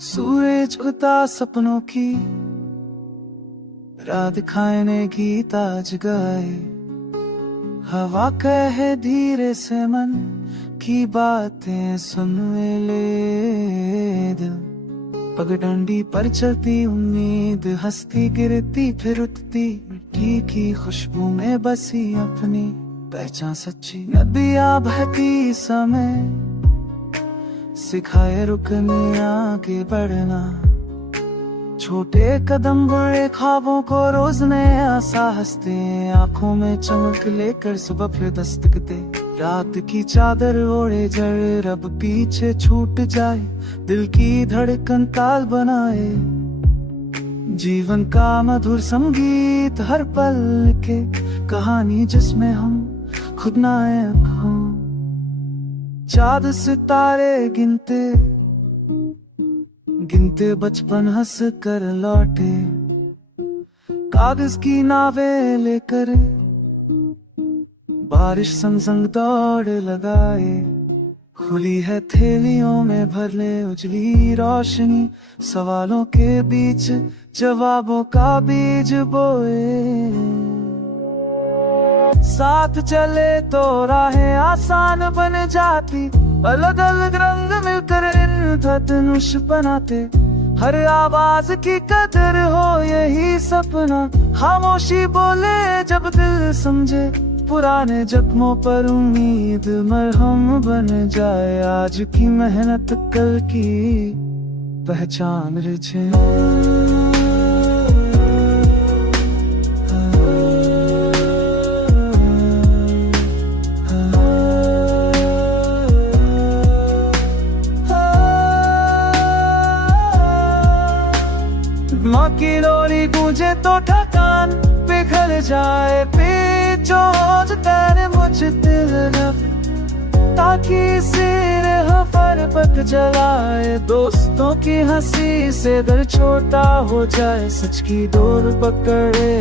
सूरज उगता सपनों की रात खाने गीत आज गाए। हवा कहे धीरे से मन की बातें सुन ले दिल। पगडंडी पर चलती उम्मीद हंसती गिरती फिर उठती। मिट्टी की खुशबू में बसी अपनी पहचान सच्ची। नदियां बहती समय सिखाए रुकने आगे बढ़ना। छोटे कदम बड़े ख्वाबों को रोज नया साहस दे। आंखों में चमक लेकर सुबह फिर दस्तक दे। रात की चादर ओढ़े जड़ रब पीछे छूट जाए। दिल की धड़कन ताल बनाए। जीवन का मधुर संगीत हर पल के कहानी जिसमें हम खुद नायक हों। चाँद सितारे गिनते गिनते बचपन हंस कर लौटे। कागज की नावें लेकर बारिश संग संग दौड़ लगाए। खुली है थैलियों में भर ले उजली रोशनी। सवालों के बीच जवाबों का बीज बोए। साथ चले तो राहें आसान बन जाती। अलग अलग रंग मिलकर इंद्रधनुष बनाते। हर आवाज की कदर हो यही सपना। खामोशी बोले जब दिल समझे। पुराने जख्मों पर उम्मीद मरहम बन जाए। आज की मेहनत कल की पहचान रिझे। माँ की डोरी गूंजे तो थकान पिघल जाए। पीछो तेरे मुझ दिल ताकि सिर हफर पक जलाए। दोस्तों की हंसी से दिल छोटा हो जाए। सच की डोर पकड़े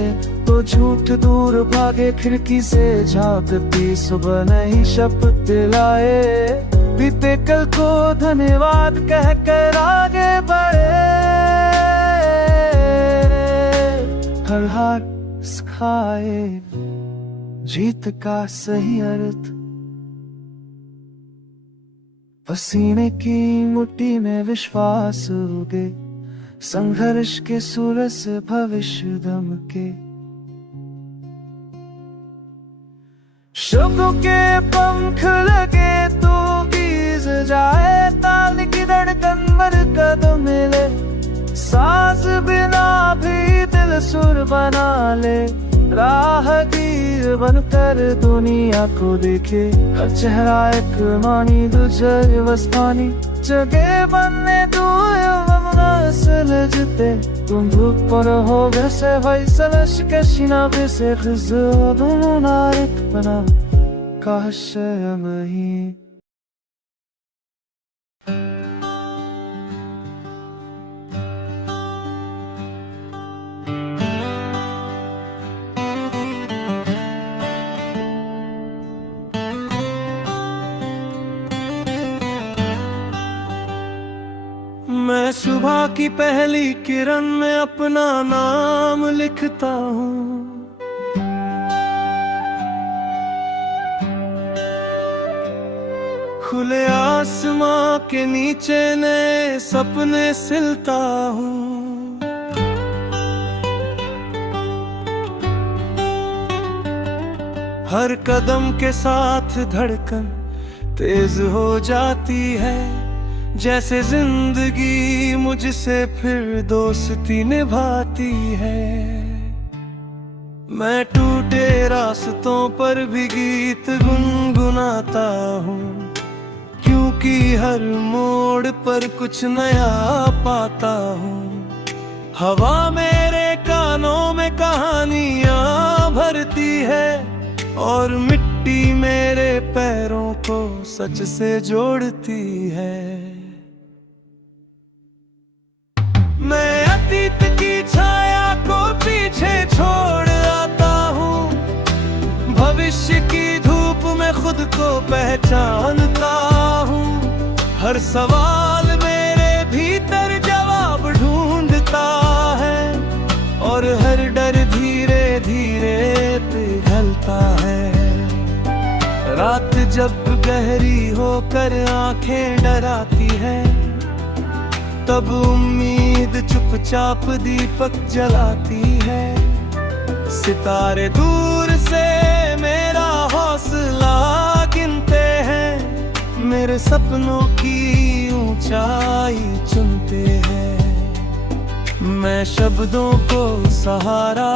तो झूठ दूर भागे। खिड़की से झांकती सुबह नई शपथ दिलाए। बीते कल को धन्यवाद कह कर आगे बढ़े। हर हार सिखाए जीत का सही अर्थ। पसीने की मुट्ठी में विश्वास उगे। संघर्ष के सूरज से भविष्य दमके। शब्दों के पंख लगे तो बीज जाए। ताल की धड़कन भर कदम मिले। सांस बिना भी दिल सुर बना ले। राहगीर बनकर दुनिया को देखे। हर चेहरा एक मानी दूसरे वस्तानी। जगह बनने दो सलजते। तुम धूप पर हो वैसे भाई सलश के सीना पे से दोनों नायक बना काश नहीं। मैं सुबह की पहली किरण में अपना नाम लिखता हूँ। खुले आसमां के नीचे नए सपने सिलता हूँ। हर कदम के साथ धड़कन तेज हो जाती है। जैसे जिंदगी मुझसे फिर दोस्ती निभाती है। मैं टूटे रास्तों पर भी गीत गुनगुनाता हूँ। क्योंकि हर मोड़ पर कुछ नया पाता हूँ। हवा मेरे कानों में कहानियाँ भरती है। और मिट्टी मेरे पैरों को सच से जोड़ती है। मैं अतीत की छाया को पीछे छोड़ आता हूँ। भविष्य की धूप में खुद को पहचानता हूँ। हर सवाल मेरे भीतर जा रात जब गहरी होकर आंखें डराती है, तब उम्मीद चुपचाप दीपक जलाती है। सितारे दूर से मेरा हौसला गिनते हैं, मेरे सपनों की ऊंचाई चुनते हैं। मैं शब्दों को सहारा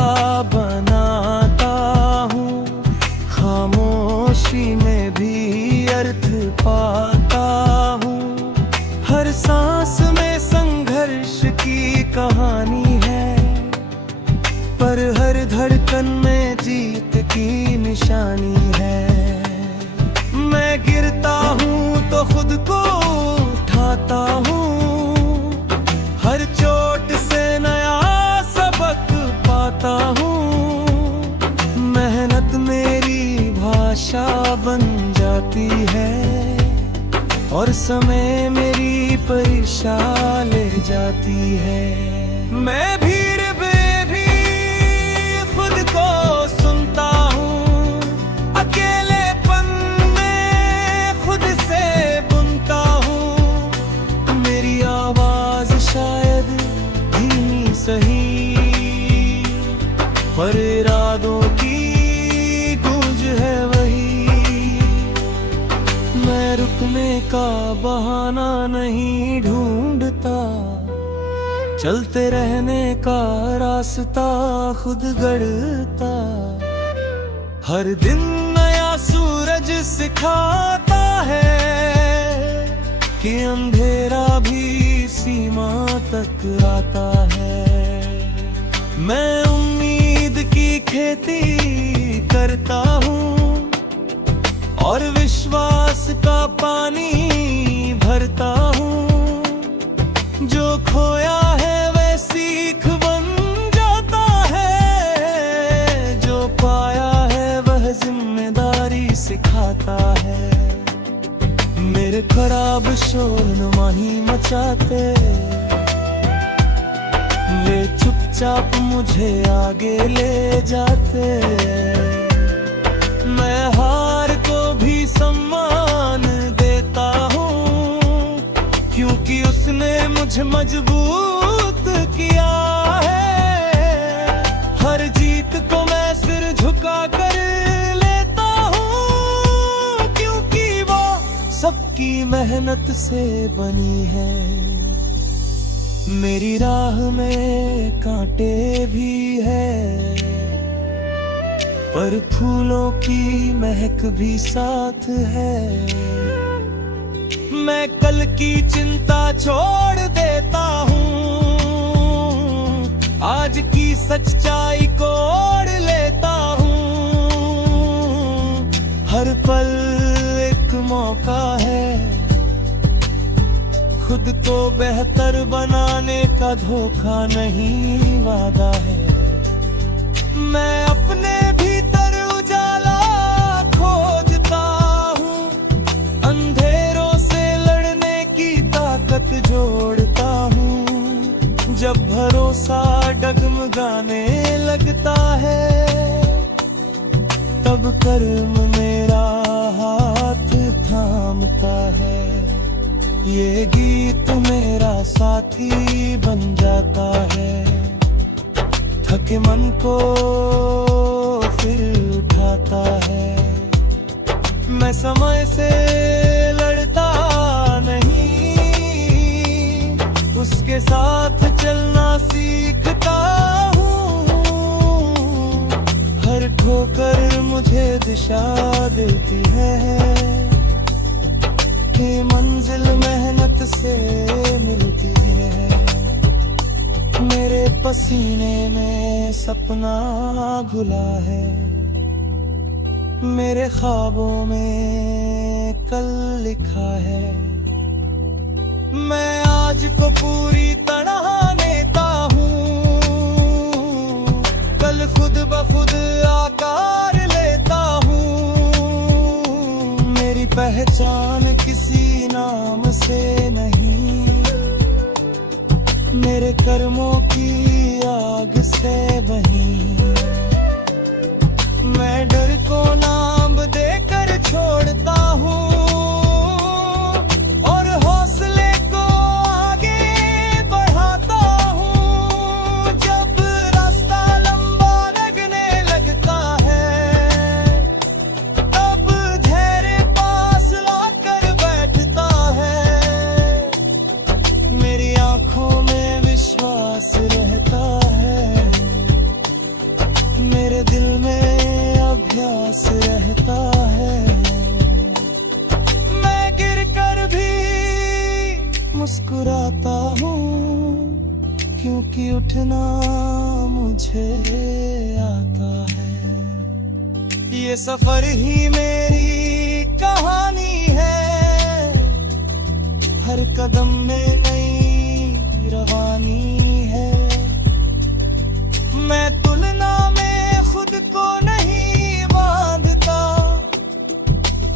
बनाता हूँ, खामोशी में भी अर्थ पाता हूँ। हर सांस में संघर्ष की कहानी है, पर हर धड़कन में जीत की निशानी है। मैं गिरता हूँ तो खुद को उठाता हूँ, हर चोट से नया सबक पाता हूँ। मेहनत मेरी भाषा बन जाती है, और समय मेरी परीक्षा ले जाती है। मैं भीड़ में भी खुद को सुनता हूँ, अकेलेपन में खुद से बुनता हूँ। मेरी आवाज शायद धीमी सही, पर इरादों की गूंज है वही। मैं रुकने का बहाना नहीं ढूंढता, चलते रहने का रास्ता खुद गढ़ता। हर दिन नया सूरज सिखाता है कि अंधेरा भी सीमा तक आता है। मैं उम्मीद की खेती करता हूँ, और विश्वास का पानी भरता हूँ। जो खोया है वह सीख बन जाता है, जो पाया है वह जिम्मेदारी सिखाता है। मेरे खराब शोर नहीं मचाते, वे चुपचाप मुझे आगे ले जाते। मैं हार को भी सम्मान देता हूँ, क्योंकि उसने मुझे मजबूत किया है। हर जीत को मैं सिर झुका कर लेता हूँ, क्योंकि वो सबकी मेहनत से बनी है। मेरी राह में कांटे भी है, पर फूलों की महक भी साथ है। मैं कल की चिंता छोड़ देता हूँ, आज की सच्चाई को ओढ़ लेता हूँ। हर पल एक मौका है, खुद को बेहतर बनाने का धोखा नहीं वादा है। मैं अपने भीतर उजाला खोजता हूँ, अंधेरों से लड़ने की ताकत जोड़ता हूँ। जब भरोसा डगमगाने लगता है, तब कर्म मेरा हाथ थामता है। ये गीत मेरा साथी बन जाता है, थके मन को फिर उठाता है। मैं समय से लड़ता नहीं, उसके साथ चलना सीखता हूँ। हर ठोकर मुझे दिशा देती है, कि मंजिल मेहनत से मिलती है। मेरे पसीने में सपना घुला है, मेरे ख्वाबों में कल लिखा है। मैं आज को पूरी तरह नेता हूँ, कल खुद ब खुद आकार लेता हूँ। मेरी पहचान किसी नाम से नहीं, मेरे कर्मों की आग से बही। मैं डर को नाम देकर छोड़ उठना मुझे आता है। ये सफर ही मेरी कहानी है, हर कदम में नई रवानी है। मैं तुलना में खुद को नहीं बांधता,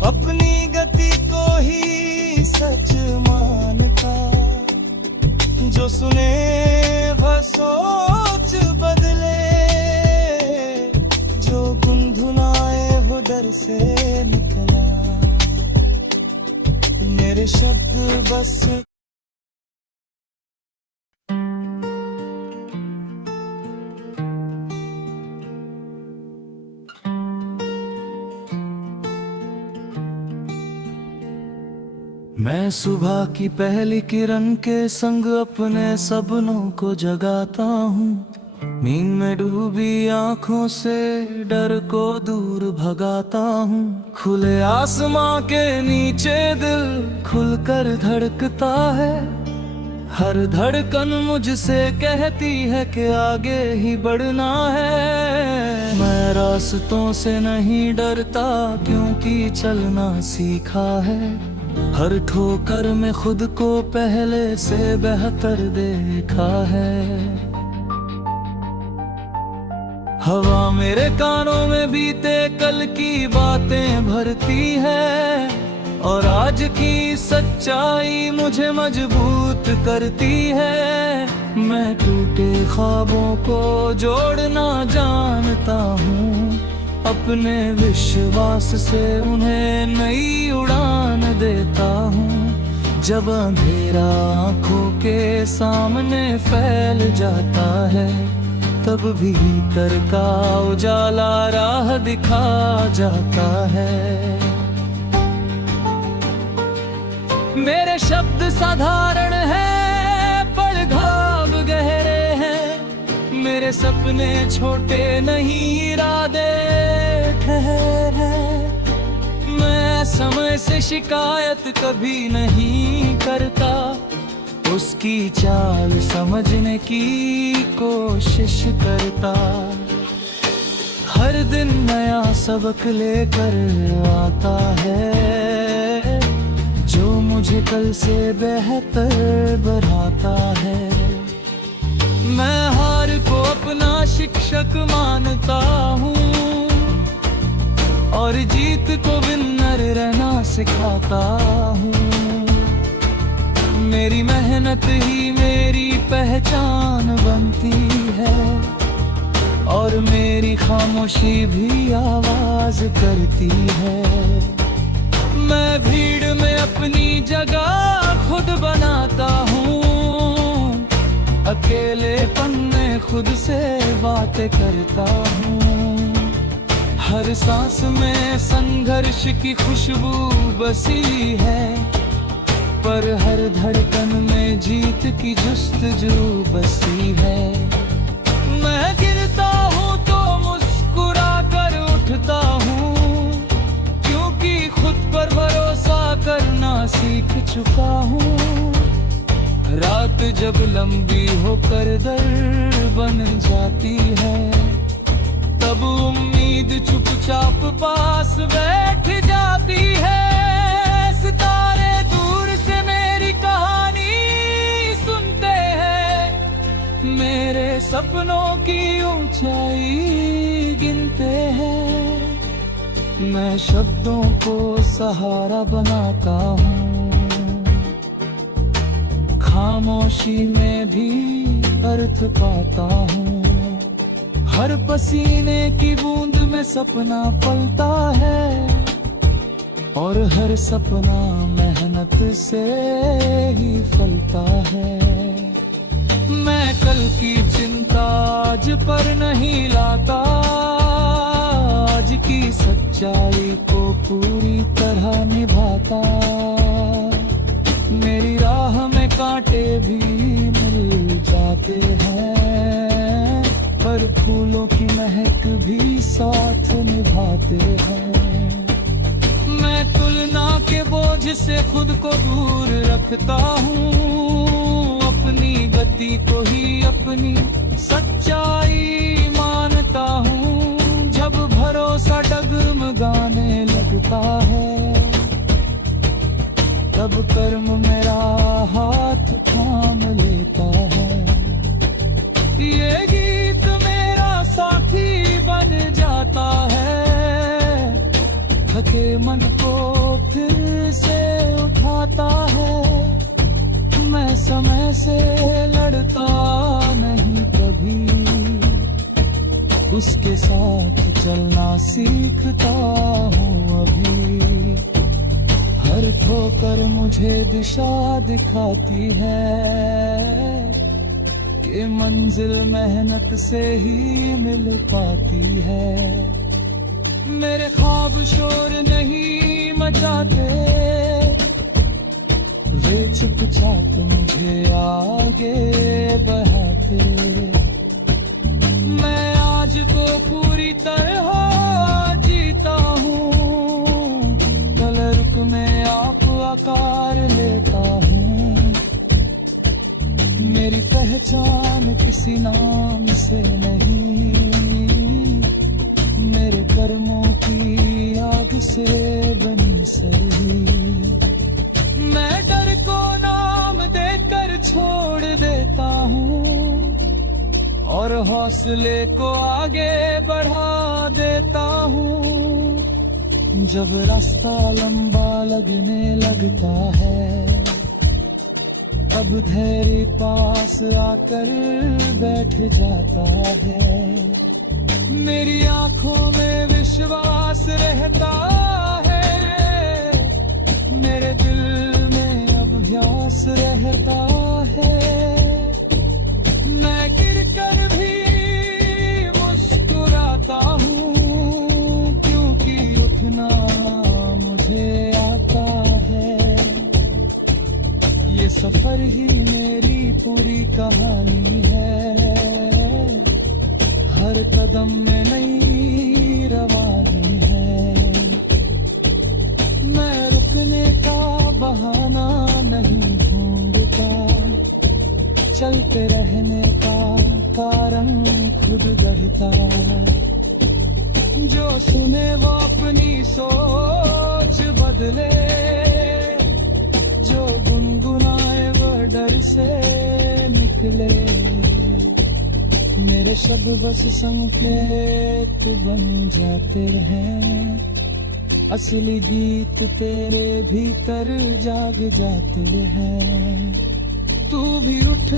अपनी गति को ही सच मानता। जो सुने वह सोच बदले, जो गुनगुनाए वो डर से निकला। मेरे शब्द बस मैं सुबह की पहली किरण के संग अपने सपनों को जगाता हूँ। नींद में डूबी आंखों से डर को दूर भगाता हूँ। खुले आसमां के नीचे दिल खुलकर धड़कता है। हर धड़कन मुझसे कहती है कि आगे ही बढ़ना है। मैं रास्तों से नहीं डरता, क्योंकि चलना सीखा है। हर ठोकर में खुद को पहले से बेहतर देखा है। हवा मेरे कानों में बीते कल की बातें भरती है, और आज की सच्चाई मुझे मजबूत करती है। मैं टूटे ख्वाबों को जोड़ना जानता हूँ, अपने विश्वास से उन्हें नई उड़ान देता हूँ। जब अंधेरा आँखों के सामने फैल जाता है, तब भी भीतर का उजाला राह दिखा जाता है। मेरे शब्द साधारण हैं पर घाव गहरे हैं। मेरे सपने छोटे नहीं, इरादे ठहरे। मैं समय से शिकायत कभी नहीं करता, उसकी चाल समझने की कोशिश करता। हर दिन नया सबक लेकर आता है, जो मुझे कल से बेहतर बनाता है। मैं हार को अपना शिक्षक मानता हूँ, और जीत को विनर रहना सिखाता हूँ। मेरी मेहनत ही मेरी पहचान बनती है, और मेरी खामोशी भी आवाज करती है। मैं भीड़ में अपनी जगह खुद बनाता हूँ, अकेलेपन में खुद से बातें करता हूँ। हर सांस में संघर्ष की खुशबू बसी है, पर हर धड़कन में जीत की जुस्तजू बसी है। मैं गिरता हूँ तो मुस्कुरा कर उठता हूँ, क्योंकि खुद पर भरोसा करना सीख चुका हूँ। रात जब लंबी होकर दर बन जाती है, तब उम्मीद चुपचाप पास बैठ जाती है। सितारे दूर से मेरी कहानी सुनते हैं, मेरे सपनों की ऊंचाई गिनते हैं। मैं शब्दों को सहारा बनाता हूँ, खामोशी में भी अर्थ पाता हूँ। हर पसीने की बूंद में सपना पलता है, और हर सपना मेहनत से ही फलता है। मैं कल की चिंता आज पर नहीं लाता, आज की सच्चाई को पूरी तरह निभाता। मेरी राह में कांटे भी मिल जाते हैं, पर फूलों की महक भी साथ निभाते हैं। मैं तुलना के बोझ से खुद को दूर रखता हूँ, अपनी गति को ही अपनी सच्चाई मानता हूँ। जब भरोसा डगमगाने लगता है, तब कर्म मेरा हाथ थाम लेता है। ये गीत मेरा साथी बन जाता है, थके मन को फिर से उठाता है। मैं समय से लड़ता नहीं कभी, उसके साथ चलना सीखता हूँ अभी। हर ठोकर मुझे दिशा दिखाती है, ये मंजिल मेहनत से ही मिल पाती है। मेरे ख्वाब शोर नहीं मचाते, वे चुपचाप मुझे आगे बढ़ाते। मैं आज को पूरी तरह जीता हूँ, कल रुक में आप आकार लेता हूँ। मेरी पहचान किसी नाम से नहीं, मेरे कर्मों की आग से बनी सही। मैं डर को नाम देकर छोड़ देता हूँ, और हौसले को आगे बढ़ा देता हूँ। जब रास्ता लंबा लगने लगता है, तब धैर्य पास आकर बैठ जाता है। मेरी आंखों में विश्वास रहता है, मेरे दिल में अभ्यास रहता है। मैं गिर कर भी मुस्कुराता हूँ, क्योंकि उठना मुझे आता है। ये सफर ही मेरी पूरी कहानी है, हर कदम में नई रवानी है। मैं रुकने का बहाना नहीं ढूंढता, चलते रहने का कारण खुद गढ़ता। जो सुने वो अपनी सोच बदले, जो गुनगुनाए वो डर से निकले। मेरे शब्द बस संकेत बन जाते हैं, असली गीत तेरे भीतर जाग जाते हैं। तू भी उठ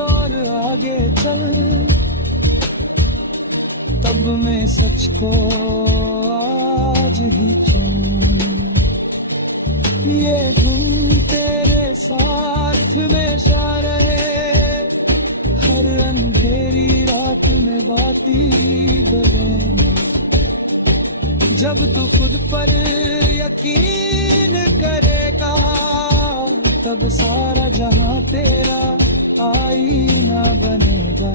और आगे चल, तब मैं सच को आज ही चुन। ये धुन तेरे साथ में शा रहे, हर अंधेरी रात में बाती बने। जब तू खुद पर यकीन करेगा, तब सारा जहां तेरा आईना बनेगा।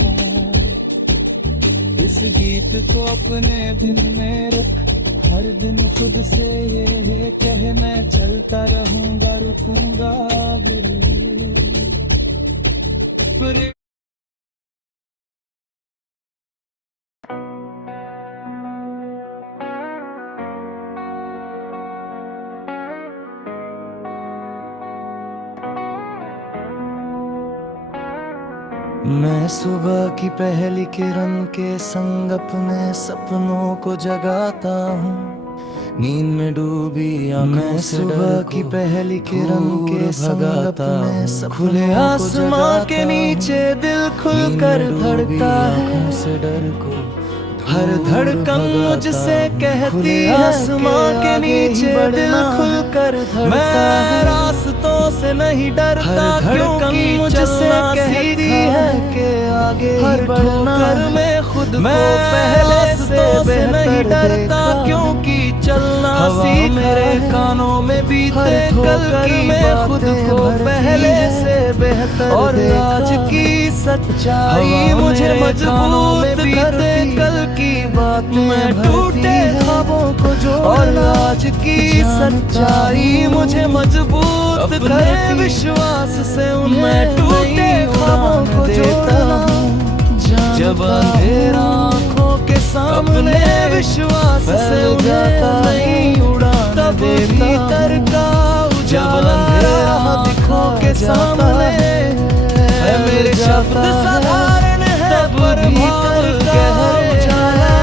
इस गीत को अपने दिल में रख, हर दिन खुद से ये कहे मैं चलता रहूंगा, रुकूंगा भी। मैं सुबह की पहली किरण के संग अपने सपनों को जगाता हूँ। नींद में डूबी मैं सुबह की पहली किरण के संग अपने खुले आसमां के नीचे दिल खुलकर धड़कता है। से डर को हर धड़कन मुझसे कहती है, आसमां के नीचे दिल खुलकर धड़कता है। रास्तों से नहीं डरता, क्योंकि मुझसे कहती है कि आगे ही बढ़ना। मैं खुद को पहले से नहीं डरता, क्योंकि चलना सीखा। मेरे कानों में बीते कल की, मैं खुद को पहले से बेहतर। और आज की सच्चाई मुझे मजबूत करते, कल की बात में टूटे ख्वाबों को जोड़ना। और आज आज की सच्चाई मुझे मजबूत करे, विश्वास से उन्हें टूटे ख्वाबों को जोड़ना। जब अंधेरा आँखों के सामने, विश्वास से उन्हें नहीं उड़ाना, तब भीतर का उजाला आँखों के सामने है। मेरे शब्द साधारण है, पर भीतर का उजाला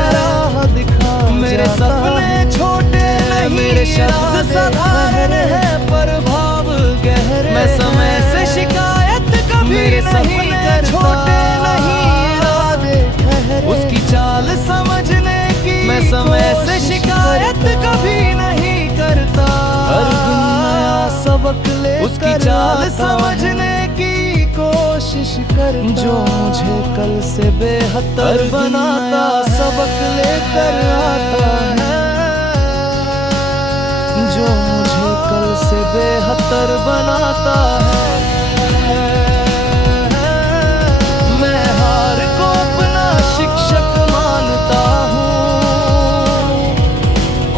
दिखा। मेरे सपने छोटे नहीं, मेरे शब्द साधारण है, पर भाव गहरे। मैं समय से शिकायत कभी नहीं करता, छोटे नहीं इरादे, उसकी चाल समझने की मैं समय से शिकायत कभी नहीं करता। हर दिन नया सबक ले उसकी चाल समझने की कोशिश कर, जो मुझे कल से बेहतर बनाता, सबक लेकर आता है, जो मुझे कल से बेहतर बनाता है। मैं हार को अपना शिक्षक मानता हूँ,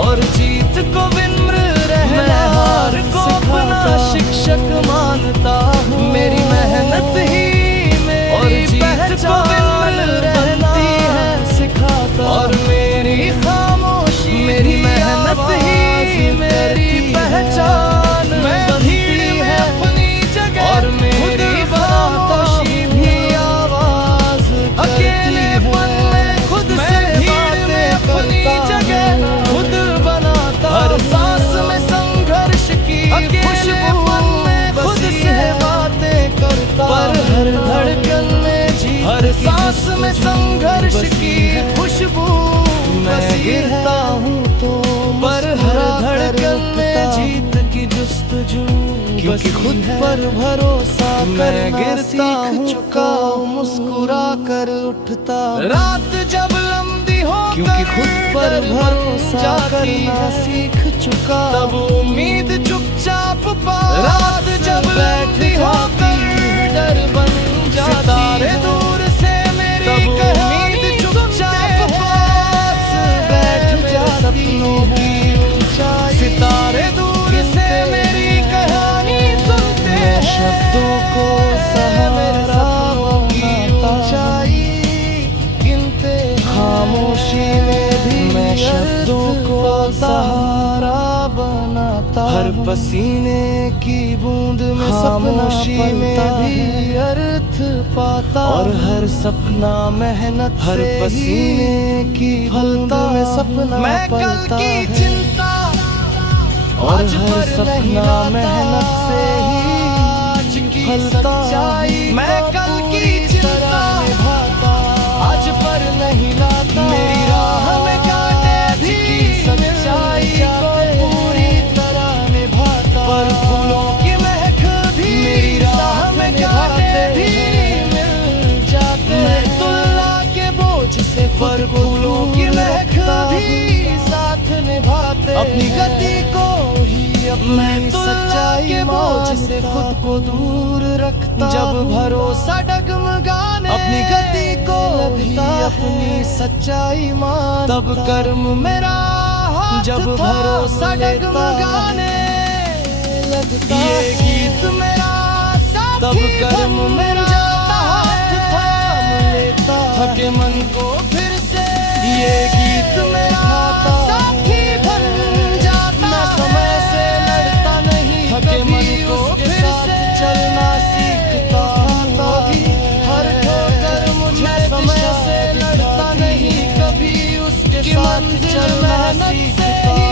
और जीत को विनम्र रहना। मैं हार को अपना शिक्षक मानता हूँ, मेरी मेहनत ही मेरी पहचान बनती है सिखाता। और मेरी खामोशी मेरी मेहनत ही मेरी पहचान बनती है अपनी जगह। और मेरी खामोशी भी आवाज अकेलेपन में खुद से भीड़ में अपनी जगह खुद बनाता। हर सांस में संघर्ष की खुशबू में खुद से बातें करता, पर हर धड़कन में जीत। हर सांस में संघर्ष की खुशबू मैं गिरता हूँ तो, पर हर धड़कन में जीत की जुस्तजू। क्योंकि खुद पर भरोसा मैं गिरता चुका, मुस्कुरा कर उठता। रात जब लंबी हो, क्योंकि खुद पर भरोसा करना सीख चुका, तब उम्मीद चुपचाप पास। रात जब बैठी होकर डर बन जाती, सितारे दूर से मेरी उम्मीद चुपचाप पास बैठ जाती है। सितारे दूर से मेरी कहानी सुनते हैं, शब्दों को सहारा बनाता। ऊंचाई गिनते खामोशी में भी मैं शब्दों को सहारा बनाता। हर पसीने की बूंद में खामोशी में भी अर्थ पाता। और हर सपना मेहनत, हर पसीने की बूंद में सपना मैं कल की चिंता, और हर सपना मेहनत से ही फलता। मैं कल की चिंता निभाता, आज पर नहीं लाता। मेरी राह में कांटे भी सच्चाई को पूरी तरह निभाता, पर फूलों की महक भी मेरी राह में कांटे भी मिल जाते। मैं तुलना के बोझ से, पर फूलों की महक भी साथ निभाते। अपनी गति को मैं सच्चाई के बोझ से खुद को दूर रखता। जब भरोसा डगमगाने, अपनी गति को भी अपनी सच्चाई मान, तब कर्म मेरा हाथ जब भरोसा डगमगाने लगता। ये गीत मेरा साथी, तब कर्म मेरा हाथ थाम लेता। थके मन को फिर से ये गीत मेरा साथी बन जाता। मैं समय से लड़ता नहीं, थके मन को फिर से चलना सीखता। हर ठोकर मुझे समय से लड़ता नहीं, कभी उसके साथ चलना सीखता हूँ।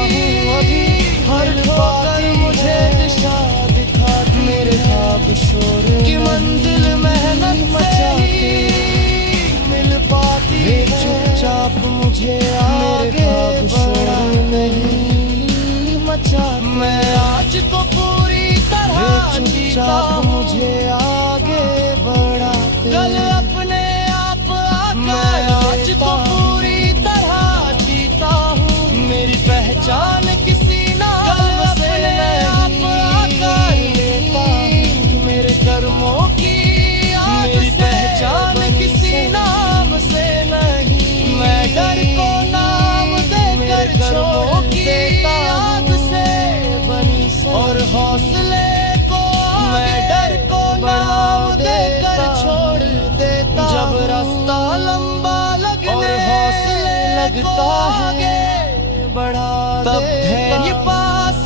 हर ठोकर मुझे दिशा दिखाती, मेरे ख्वाब शोर की मंजिल मेहनत से ही मिल पाती है। चुपचाप मुझे आगे बढ़ा नहीं मचा। मैं आज को पूरी तरह चुपचाप मुझे आगे बढ़ाते। कल अपने आप मैं आज को पूरी तरह जीता हूँ। मेरी पहचान किसी नाम से नहीं लेता। मेरे कर्मों की मेरी पहचान किसी नाम से नहीं। मैं डर को नाम देकर छोड़ देता हूँ। लगता है बढ़ा तब धैर्य पास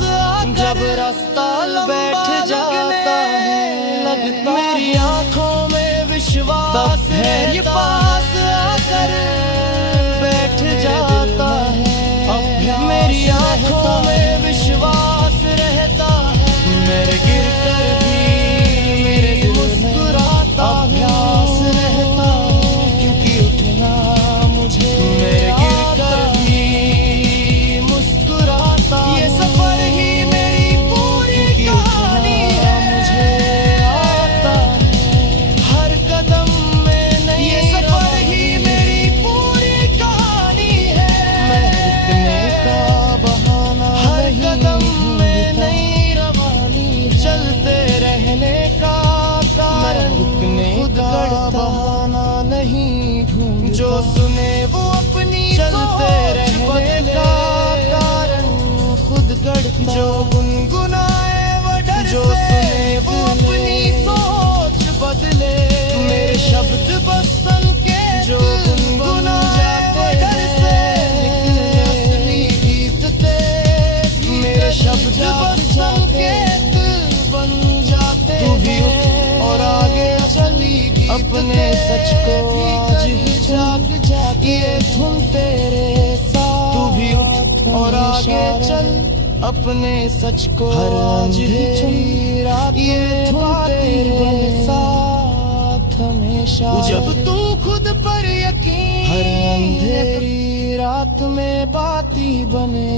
जब रास्ता बैठ जाता है लगता मेरी आंखों में विश्वास तब धैर्य पास आकर बैठ जाता है मेरी आंखों में विश्वास रहता है मेरे गिर कर भी मेरे मुस्कुराता अभ्यास रहता क्योंकि उठना मुझे मेरे गिर कर भी मुस्कुराता ये सफर ही मेरी पूरी कहानी है मुझे आता है हर कदम में नई ये सफर ही मेरी पूरी कहानी है मैं रुकने का बहाना हर कदम में नई रवानी चलते रहने का कारण रुकने का बहाना नहीं ढूंढ जो सुने वो अपनी चलते रहने का कारण खुद गढ़ता जो गुनगुनाए वो डर जो सुने वो अपनी सोच बदले मेरे शब्द बस सन के जो गुनगुनाए वो डर से असली गीत थे मेरे शब्द बस सन के बन जाते तू भी उठ और आगे चली अपने सच को आज ही जाग जाग ये धुन तेरे साथ तू भी उठ और आगे चल अपने सच को आज ही चल रात ये धुन तेरे साथ हमेशा जब तू खुद पर यकीन हर अंधेरी रात में बाती बने